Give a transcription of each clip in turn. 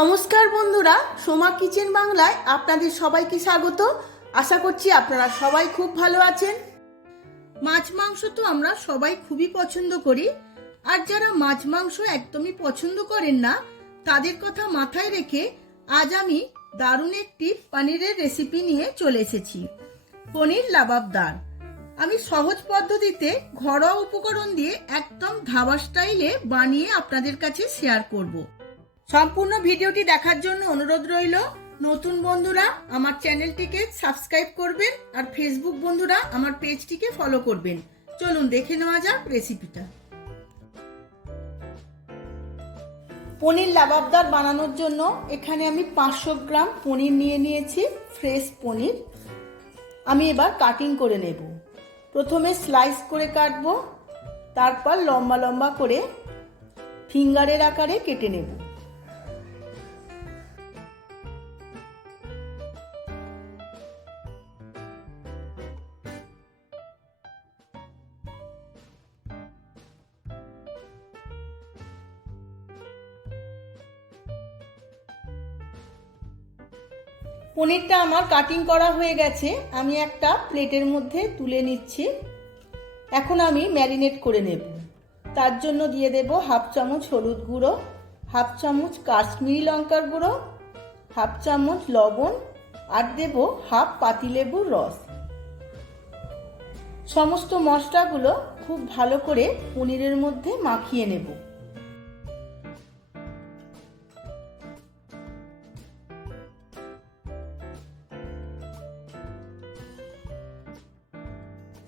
নমস্কার বন্ধুরা, সোমা কিচেন বাংলায় আপনাদের সবাইকে স্বাগত। আশা করছি আপনারা সবাই খুব ভালো আছেন। মাছ মাংস তো আমরা সবাই খুবই পছন্দ করি, আর যারা মাছ মাংস একদমই পছন্দ করেন না তাদের কথা মাথায় রেখে আজ আমি দারুণ একটি পনিরের রেসিপি নিয়ে চলে এসেছি। পনির লাবাবদার। আমি সহজ পদ্ধতিতে ঘরোয়া উপকরণ দিয়ে একদম ধাবা স্টাইলে বানিয়ে আপনাদের কাছে শেয়ার করব। সম্পূর্ণ ভিডিওটি দেখার জন্য অনুরোধ রইল। নতুন বন্ধুরা আমার চ্যানেলটিকে সাবস্ক্রাইব করবেন, আর ফেসবুক বন্ধুরা আমার পেজটিকে ফলো করবেন। চলুন দেখে নেওয়া যাক রেসিপিটা। পনির লাবাবদার বানানোর জন্য এখানে আমি 500 গ্রাম পনির নিয়ে নিয়েছি, ফ্রেশ পনির। আমি এবার কাটিং করে নেব। প্রথমে স্লাইস করে কাটবো, তারপর লম্বা লম্বা করে ফিঙ্গারের আকারে কেটে নেব। পনিরটা আমার কাটিং করা হয়ে গেছে, আমি একটা প্লেটের মধ্যে তুলে নিচ্ছি। এখন আমি ম্যারিনেট করে নেব। তার জন্য দিয়ে দেব হাফ চামচ হলুদ গুঁড়ো, হাফ চামচ কাশ্মীরি লঙ্কার গুঁড়ো, হাফ চামচ লবণ, আর দেব হাফ পাতিলেবুর রস। সমস্ত মশলাগুলো খুব ভালো করে পনিরের মধ্যে মাখিয়ে নেব।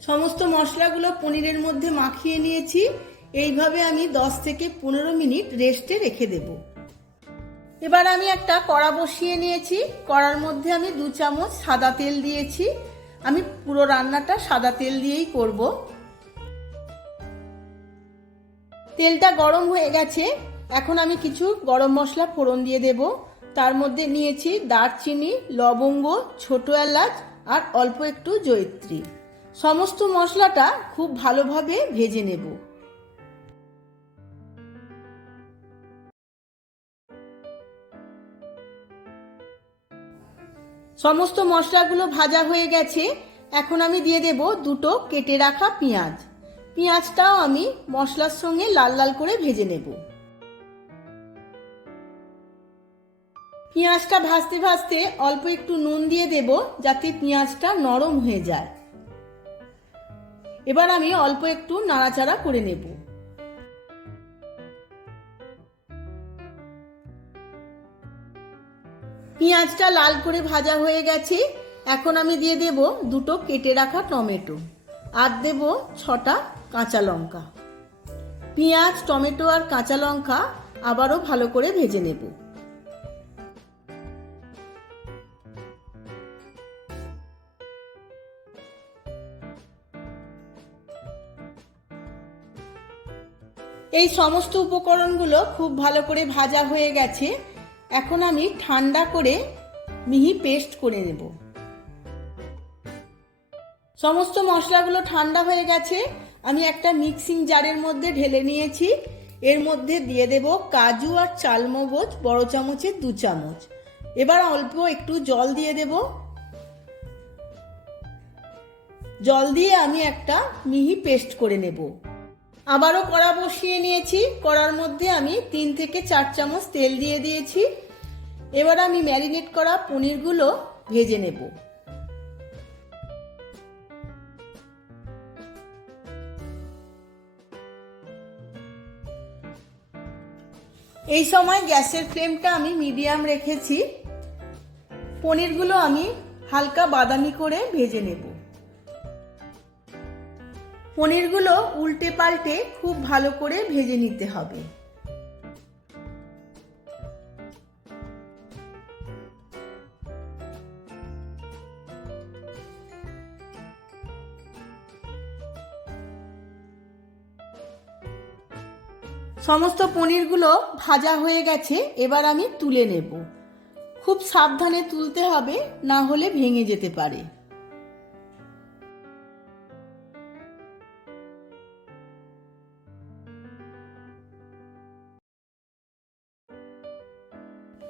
সমস্ত মশলাগুলো পনিরের মধ্যে মাখিয়ে নিয়েছি। এইভাবে আমি 10 থেকে 15 মিনিট রেস্টে রেখে দেব। এবার আমি একটা কড়া বসিয়ে নিয়েছি। কড়ার মধ্যে আমি 2 চামচ সাদা তেল দিয়েছি। আমি পুরো রান্নাটা সাদা তেল দিয়েই করব। তেলটা গরম হয়ে গেছে, এখন আমি কিছু গরম মশলা ফোড়ন দিয়ে দেব। তার মধ্যে নিয়েছি দারচিনি, লবঙ্গ, ছোট এলাচ আর অল্প একটু জয়িত্রী। সমস্ত মশলাটা খুব ভালোভাবে ভেজে নেব। সমস্ত মশলাগুলো ভাজা হয়ে গেছে, এখন আমি দিয়ে দেব দুটো কেটে রাখা পেঁয়াজ। পেঁয়াজটাও আমি মশলার সঙ্গে লাল লাল করে ভেজে নেব। পেঁয়াজটা ভাজতে ভাজতে অল্প একটু নুন দিয়ে দেব, যাতে পেঁয়াজটা নরম হয়ে যায়। এবার আমি অল্প একটু নাড়াচাড়া করে নেব। পেঁয়াজটা লাল করে ভাজা হয়ে গেছে, এখন আমি দিয়ে দেব দুটো কেটে রাখা টমেটো, আর দেব 6টা কাঁচা লঙ্কা। পেঁয়াজ, টমেটো আর কাঁচা লঙ্কা আবারও ভালো করে ভেজে নেব। এই সমস্ত উপকরণগুলো খুব ভালো করে ভাজা হয়ে গেছে, এখন আমি ঠান্ডা করে মিহি পেস্ট করে নেব। সমস্ত মশলাগুলো ঠান্ডা হয়ে গেছে, আমি একটা মিক্সিং জারের মধ্যে ঢেলে নিয়েছি। এর মধ্যে দিয়ে দেব কাজু আর চালমগজ বড় চামচের 2 চামচ। এবার অল্প একটু জল দিয়ে দেব। জল দিয়ে আমি একটা মিহি পেস্ট করে নেব। আবারও কড়া বসিয়ে নিয়েছি, কড়ার মধ্যে আমি 3 থেকে 4 চামচ তেল দিয়ে দিয়েছি। এবার আমি ম্যারিনেট করা পনিরগুলো ভেজে নেব। এই সময় গ্যাসের ফ্লেমটা আমি মিডিয়াম রেখেছি। পনিরগুলো আমি হালকা বাদামি করে ভেজে নেব। পনিরগুলো উল্টে পাল্টে খুব ভালো করে ভেজে নিতে হবে। সমস্ত পনিরগুলো ভাজা হয়ে গেছে, এবার আমি তুলে নেব। খুব সাবধানে তুলতে হবে, না হলে ভেঙে যেতে পারে।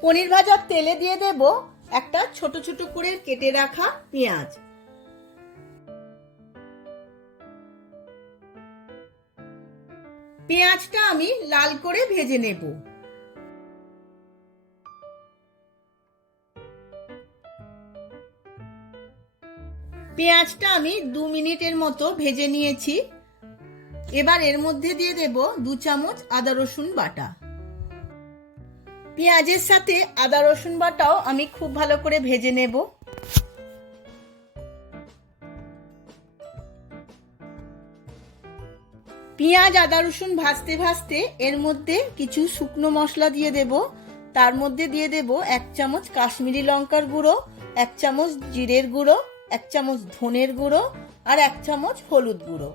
পনির ভাজার তেলে দিয়ে দেব একটা ছোট ছোট করে কেটে রাখা পেঁয়াজ। পেঁয়াজটা আমি লাল করে ভেজে নেব। পেঁয়াজটা আমি 2 মিনিটের মতো ভেজে নিয়েছি। এবার এর মধ্যে দিয়ে দেব 2 চামচ আদা রসুন বাটা। পেঁয়াজের সাথে আদা রসুন বাটাও আমি খুব ভালো করে ভেজে নেব। পেঁয়াজ আদা রসুন ভাজতে ভাজতে এর মধ্যে কিছু শুকনো মশলা দিয়ে দেব। তার মধ্যে দিয়ে দেব 1 চামচ কাশ্মীরি লঙ্কার গুঁড়ো, 1 চামচ জিরের গুঁড়ো, 1 চামচ ধনের গুঁড়ো আর 1 চামচ হলুদ গুঁড়ো।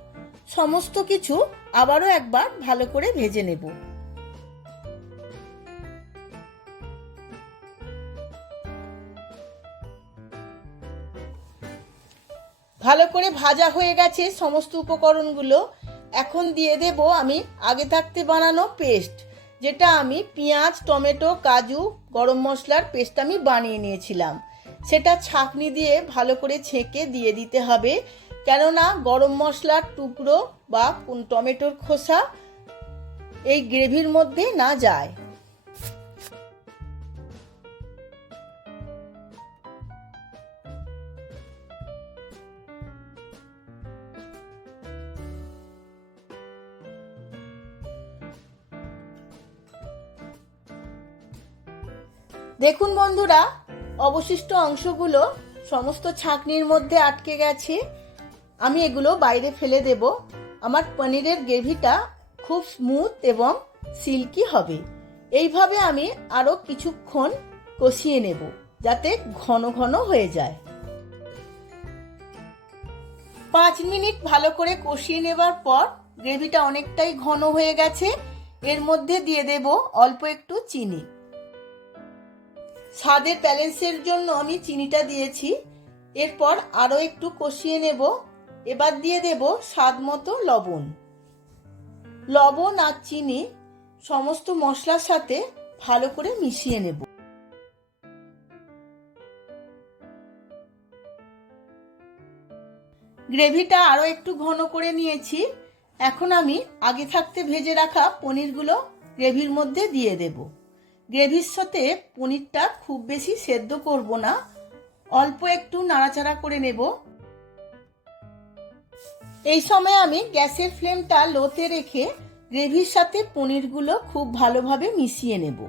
সমস্ত কিছু আবারও একবার ভালো করে ভেজে নেব। ভালো করে ভাজা হয়ে গেছে সমস্ত উপকরণগুলো। এখন দিয়ে দেব আমি আগে থাকতে বানানো পেস্ট, যেটা আমি পেঁয়াজ, টমেটো, কাজু, গরম মশলার পেস্ট আমি বানিয়ে নিয়েছিলাম। সেটা ছাঁকনি দিয়ে ভালো করে ছেঁকে দিয়ে দিতে হবে, কেননা গরম মশলার টুকরো বা টমেটোর খোসা এই গ্রেভির মধ্যে না যায়। দেখুন বন্ধুরা, অবশিষ্ট অংশগুলো সমস্ত ছাঁকনির মধ্যে আটকে গেছে। আমি এগুলো বাইরে ফেলে দেব। আমার পনিরের গ্রেভিটা খুব স্মুথ এবং সিল্কি হবে। এইভাবে আমি আরো কিছুক্ষণ কষিয়ে নেব, যাতে ঘন ঘন হয়ে যায়। 5 মিনিট ভালো করে কষিয়ে নেবার পর গ্রেভিটা অনেকটাই ঘন হয়ে গেছে। এর মধ্যে দিয়ে দেব অল্প একটু চিনি। স্বাদের ব্যালেন্সের জন্য আমি চিনিটা দিয়েছি। এরপর আরো একটু কষিয়ে নেব। এবার দিয়ে দেব স্বাদ মতো লবণ। লবণ আর চিনি সমস্ত মশলার সাথে ভালো করে মিশিয়ে নেব। গ্রেভিটা আরো একটু ঘন করে নিয়েছি। এখন আমি আগে থাকতে ভেজে রাখা পনিরগুলো গ্রেভির মধ্যে দিয়ে দেব। গ্রেভির সাথে পনিরটা খুব বেশি সেদ্ধ করব না, অল্প একটু নাড়াচাড়া করে নেব। এই সময় আমি গ্যাসের ফ্লেমটা লোতে রেখে গ্রেভির সাথে পনিরগুলো খুব ভালোভাবে মিশিয়ে নেব।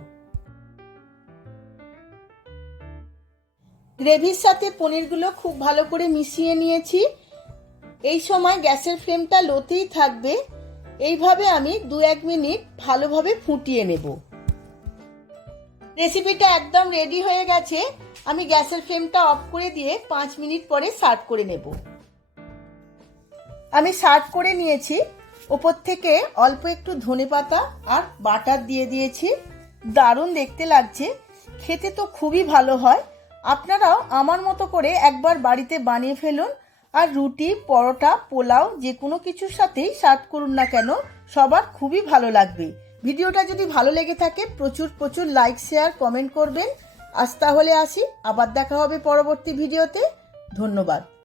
গ্রেভির সাথে পনিরগুলো খুব ভালো করে মিশিয়ে নিয়েছি। এই সময় গ্যাসের ফ্লেমটা লোতেই থাকবে। এইভাবে আমি 2-1 মিনিট ভালোভাবে ফুটিয়ে নেব। রেসিপিটা একদম রেডি হয়ে গেছে। আমি গ্যাসের ফ্লেমটা অফ করে দিয়ে 5 মিনিট পরে সার্ভ করে নেব। আমি সার্ভ করে নিয়েছি। ওপর থেকে অল্প একটু ধনেপাতা আর বাটার দিয়ে দিয়েছি। দারুণ দেখতে লাগছে, খেতে তো খুবই ভালো হয়। আপনারাও আমার মতো করে একবার বাড়িতে বানিয়ে ফেলুন, আর রুটি, পরোটা, পোলাও যে কোনো কিছুর সাথেই সার্ভ করুন না কেন, সবার খুবই ভালো লাগবে। ভিডিওটা যদি ভালো লেগে থাকে প্রচুর প্রচুর লাইক, শেয়ার, কমেন্ট করবেন। আজ তাহলে আসি, আবার দেখা হবে পরবর্তী ভিডিওতে। ধন্যবাদ।